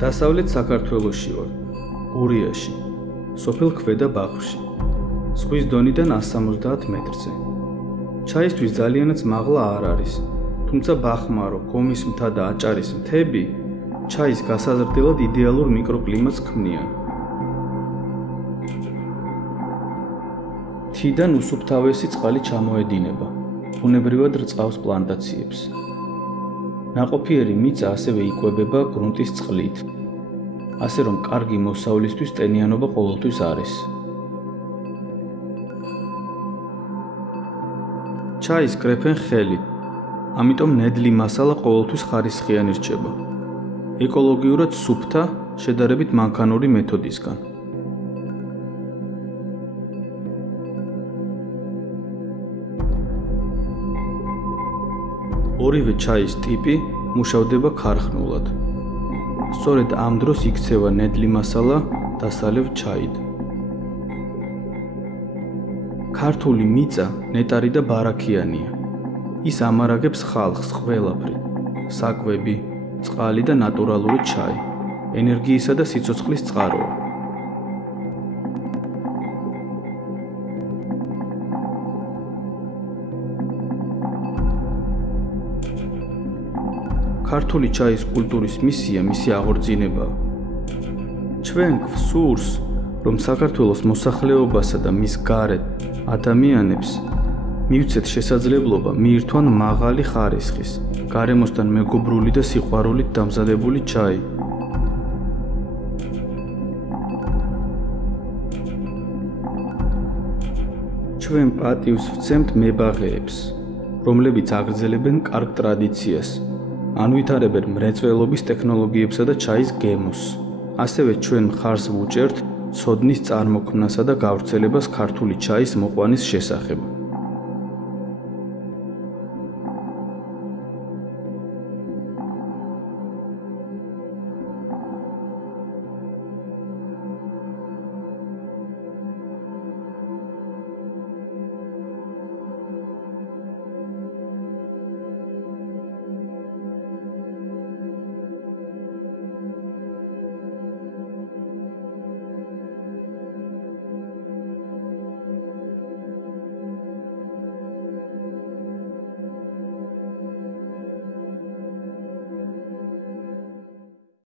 დასავლეთ საქართველოში ვარ, გურიაში, სოფელ ქვედა ბაღში, ზღვის დონიდან 170 მეტრზე. ჩაისთვის ძალიანაც მაღლა არ არის, თუმცა ბახმარო, გომის მთა და აჭარის მთები ჩაის გასაზრდელად იდეალურ მიკროკლიმატს ქმნიან. მთიდან უსუფთავესი წყალი ჩამოედინება, ბუნებრივად რწყავს პლანტაციებს. ნაყოფიერი მიწა ასევე იკვებება გრუნტის წყლით, ასე რომ კარგი მოსავლისთვის ტენიანობა ყოველთვის არის. ჩაის კრეფენ ხელით, ამიტომ ნედლი მასალა ყოველთვის ხარისხიანი რჩება. ეკოლოგიურად სუფთა, შედარებით მანქანური მეთოდისგან. ორივე ჩაის ტიპი მუშავდება ქარხნულად. სწორედ ამ დროს იქცევა ნედლი მასალა დასალევ ჩაით. ქართული მიწა ნეტარი და ბარაქიანია. ის ამარაგებს ხალხს ყველაფრით: საკვები, წყალი და ნატურალური ჩაი, ენერგიისა და სიცოცხლის წყაროა. ქართული ჩაის კულტურის მისია მისი აღორძინებაა. ჩვენ გვსურს, რომ საქართველოს მოსახლეობასა და მის გარეთ ადამიანებს მივცეთ შესაძლებლობა მიირთვან მაღალი ხარისხის, გარემოსთან მეგობრული და სიყვარულით დამზადებული ჩაი. ჩვენ პატივს ვცემთ მებაღეებს, რომლებიც აგრძელებენ კარგ ტრადიციას, ანვითარებენ მრეწველობის ტექნოლოგიებსა და ჩაის გემოს. ასევე ჩვენ მხარს ვუჭერთ ცოდნის წარმოქმნასა და გავრცელებას ქართული ჩაის მოყვანის შესახებ.